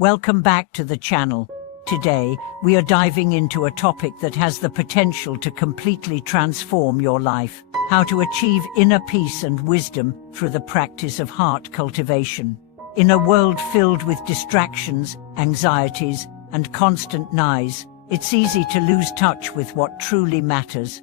Welcome back to the channel. Today, we are diving into a topic that has the potential to completely transform your life: how to achieve inner peace and wisdom through the practice of heart cultivation. In a world filled with distractions, anxieties, and constant noise, it's easy to lose touch with what truly matters.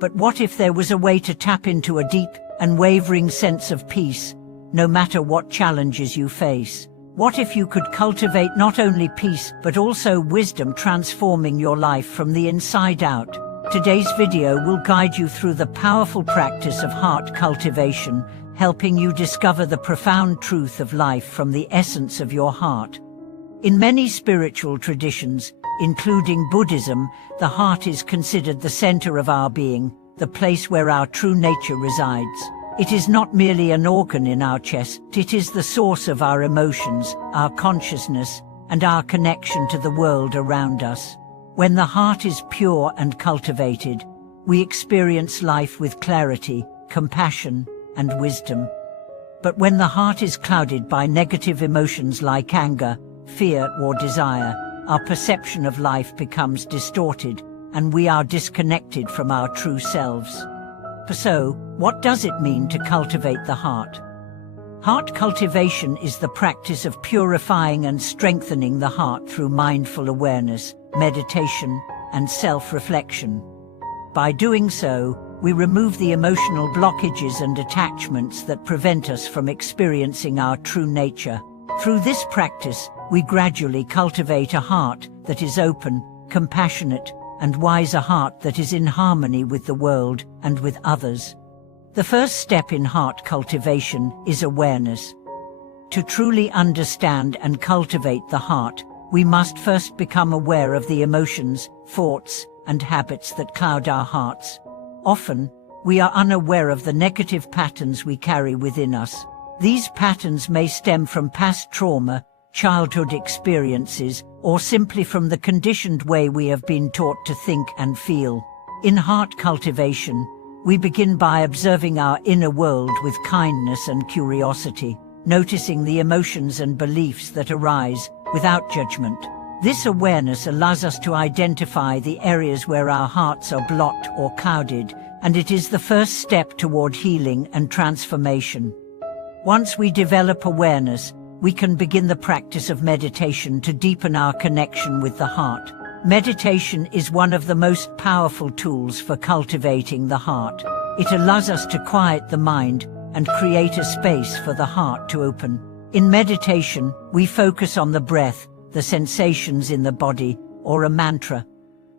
But what if there was a way to tap into a deep, unwavering sense of peace, no matter what challenges you face? What if you could cultivate not only peace, but also wisdom, transforming your life from the inside out? Today's video will guide you through the powerful practice of heart cultivation, helping you discover the profound truth of life from the essence of your heart. In many spiritual traditions, including Buddhism, the heart is considered the center of our being, the place where our true nature resides. It is not merely an organ in our chest, it is the source of our emotions, our consciousness, and our connection to the world around us. When the heart is pure and cultivated, we experience life with clarity, compassion, and wisdom. But when the heart is clouded by negative emotions like anger, fear, or desire, our perception of life becomes distorted, and we are disconnected from our true selves. So, what does it mean to cultivate the heart? Heart cultivation is the practice of purifying and strengthening the heart through mindful awareness, meditation, and self-reflection. By doing so, we remove the emotional blockages and attachments that prevent us from experiencing our true nature. Through this practice, we gradually cultivate a heart that is open, compassionate, and wise, a heart that is in harmony with the world and with others. The first step in heart cultivation is awareness. To truly understand and cultivate the heart, we must first become aware of the emotions, thoughts, and habits that cloud our hearts. Often, we are unaware of the negative patterns we carry within us. These patterns may stem from past trauma, childhood experiences, or simply from the conditioned way we have been taught to think and feel. In heart cultivation, we begin by observing our inner world with kindness and curiosity, noticing the emotions and beliefs that arise without judgment. This awareness allows us to identify the areas where our hearts are blocked or clouded, and it is the first step toward healing and transformation. Once we develop awareness, we can begin the practice of meditation to deepen our connection with the heart. Meditation is one of the most powerful tools for cultivating the heart. It allows us to quiet the mind and create a space for the heart to open. In meditation, we focus on the breath, the sensations in the body, or a mantra,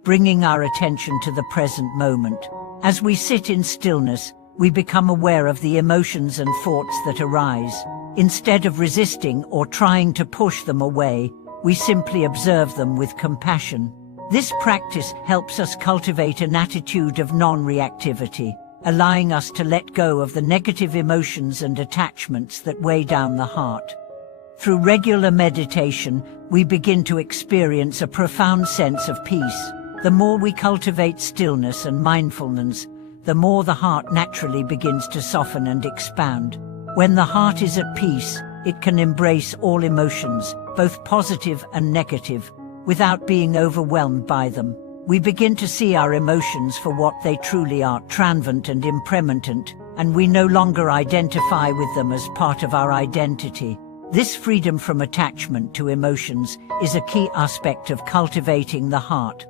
bringing our attention to the present moment. As we sit in stillness, we become aware of the emotions and thoughts that arise. Instead of resisting or trying to push them away, we simply observe them with compassion. This practice helps us cultivate an attitude of non-reactivity, allowing us to let go of the negative emotions and attachments that weigh down the heart. Through regular meditation, we begin to experience a profound sense of peace. The more we cultivate stillness and mindfulness, the more the heart naturally begins to soften and expand. When the heart is at peace, it can embrace all emotions, both positive and negative, without being overwhelmed by them. We begin to see our emotions for what they truly are, transient and impermanent, and we no longer identify with them as part of our identity. This freedom from attachment to emotions is a key aspect of cultivating the heart.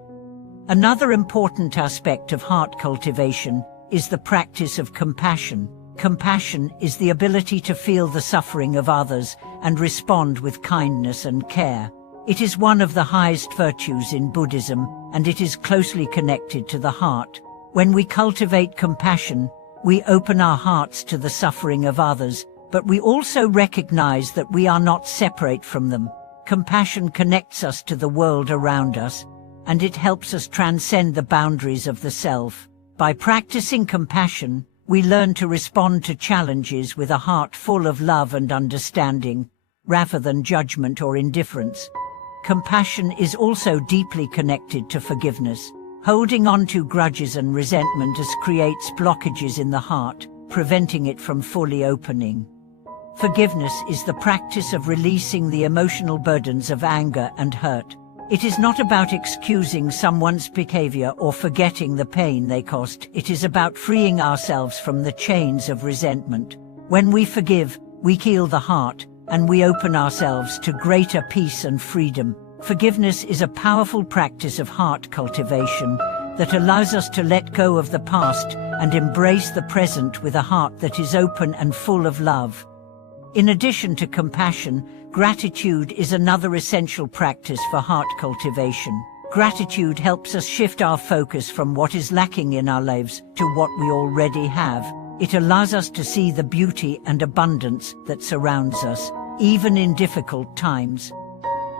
Another important aspect of heart cultivation is the practice of compassion. Compassion is the ability to feel the suffering of others and respond with kindness and care. It is one of the highest virtues in Buddhism, and it is closely connected to the heart. When we cultivate compassion, we open our hearts to the suffering of others, but we also recognize that we are not separate from them. Compassion connects us to the world around us, and it helps us transcend the boundaries of the self. By practicing compassion, we learn to respond to challenges with a heart full of love and understanding, rather than judgment or indifference. Compassion is also deeply connected to forgiveness. Holding on to grudges and resentment creates blockages in the heart, preventing it from fully opening. Forgiveness is the practice of releasing the emotional burdens of anger and hurt. It is not about excusing someone's behavior or forgetting the pain they caused. It is about freeing ourselves from the chains of resentment. When we forgive, we heal the heart, and we open ourselves to greater peace and freedom. Forgiveness is a powerful practice of heart cultivation that allows us to let go of the past and embrace the present with a heart that is open and full of love. In addition to compassion, gratitude is another essential practice for heart cultivation. Gratitude helps us shift our focus from what is lacking in our lives to what we already have. It allows us to see the beauty and abundance that surrounds us, even in difficult times.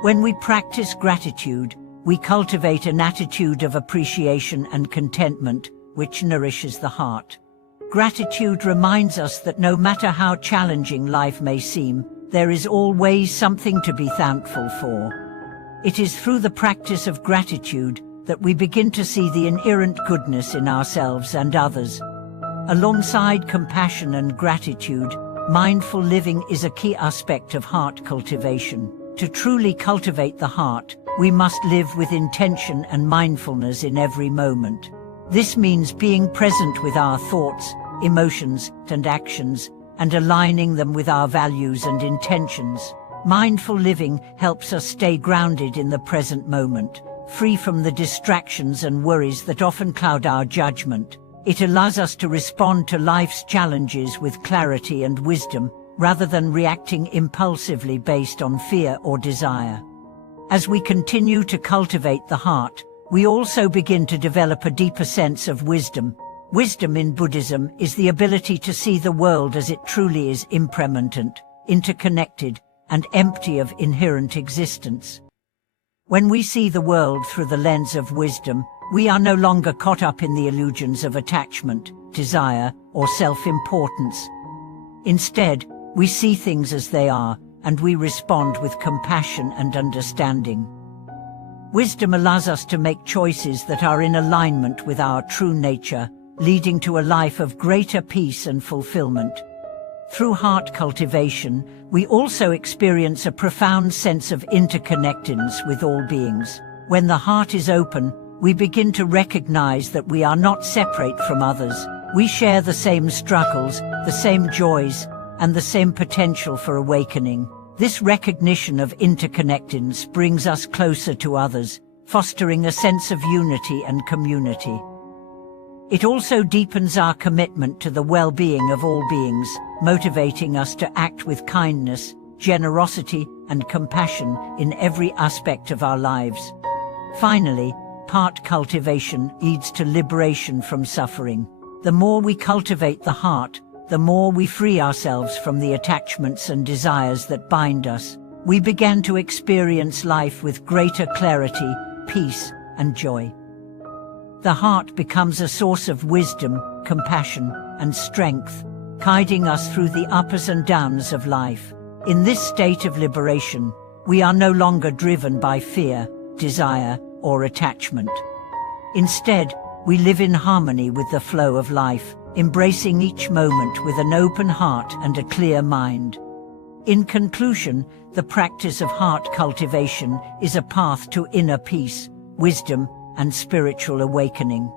When we practice gratitude, we cultivate an attitude of appreciation and contentment, which nourishes the heart. Gratitude reminds us that no matter how challenging life may seem, there is always something to be thankful for. It is through the practice of gratitude that we begin to see the inherent goodness in ourselves and others. Alongside compassion and gratitude, mindful living is a key aspect of heart cultivation. To truly cultivate the heart, we must live with intention and mindfulness in every moment. This means being present with our thoughts, emotions, and actions, and aligning them with our values and intentions. Mindful living helps us stay grounded in the present moment, free from the distractions and worries that often cloud our judgment. It allows us to respond to life's challenges with clarity and wisdom, rather than reacting impulsively based on fear or desire. As we continue to cultivate the heart, we also begin to develop a deeper sense of wisdom. Wisdom in Buddhism is the ability to see the world as it truly is: impermanent, interconnected, and empty of inherent existence. When we see the world through the lens of wisdom, we are no longer caught up in the illusions of attachment, desire, or self-importance. Instead, we see things as they are, and we respond with compassion and understanding. Wisdom allows us to make choices that are in alignment with our true nature, leading to a life of greater peace and fulfillment. Through heart cultivation, we also experience a profound sense of interconnectedness with all beings. When the heart is open, we begin to recognize that we are not separate from others. We share the same struggles, the same joys, and the same potential for awakening. This recognition of interconnectedness brings us closer to others, fostering a sense of unity and community. It also deepens our commitment to the well-being of all beings, motivating us to act with kindness, generosity, and compassion in every aspect of our lives. Finally, heart cultivation leads to liberation from suffering. The more we cultivate the heart, the more we free ourselves from the attachments and desires that bind us. We begin to experience life with greater clarity, peace, and joy. The heart becomes a source of wisdom, compassion, and strength, guiding us through the ups and downs of life. In this state of liberation, we are no longer driven by fear, desire, or attachment. Instead, we live in harmony with the flow of life, embracing each moment with an open heart and a clear mind. In conclusion, the practice of heart cultivation is a path to inner peace, wisdom, and spiritual awakening.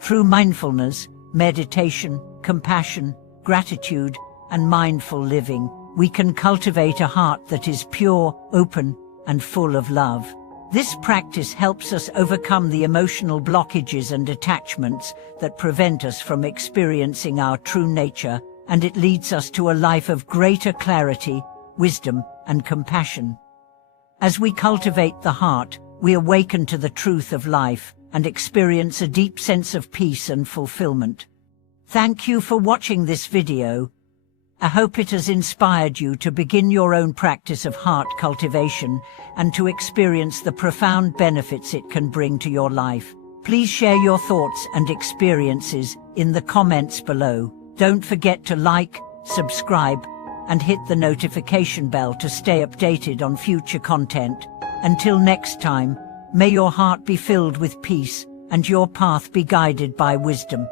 Through mindfulness, meditation, compassion, gratitude, and mindful living, we can cultivate a heart that is pure, open, and full of love. This practice helps us overcome the emotional blockages and attachments that prevent us from experiencing our true nature, and it leads us to a life of greater clarity, wisdom, and compassion. As we cultivate the heart, we awaken to the truth of life and experience a deep sense of peace and fulfillment. Thank you for watching this video. I hope it has inspired you to begin your own practice of heart cultivation and to experience the profound benefits it can bring to your life. Please share your thoughts and experiences in the comments below. Don't forget to like, subscribe, and hit the notification bell to stay updated on future content. Until next time, may your heart be filled with peace and your path be guided by wisdom.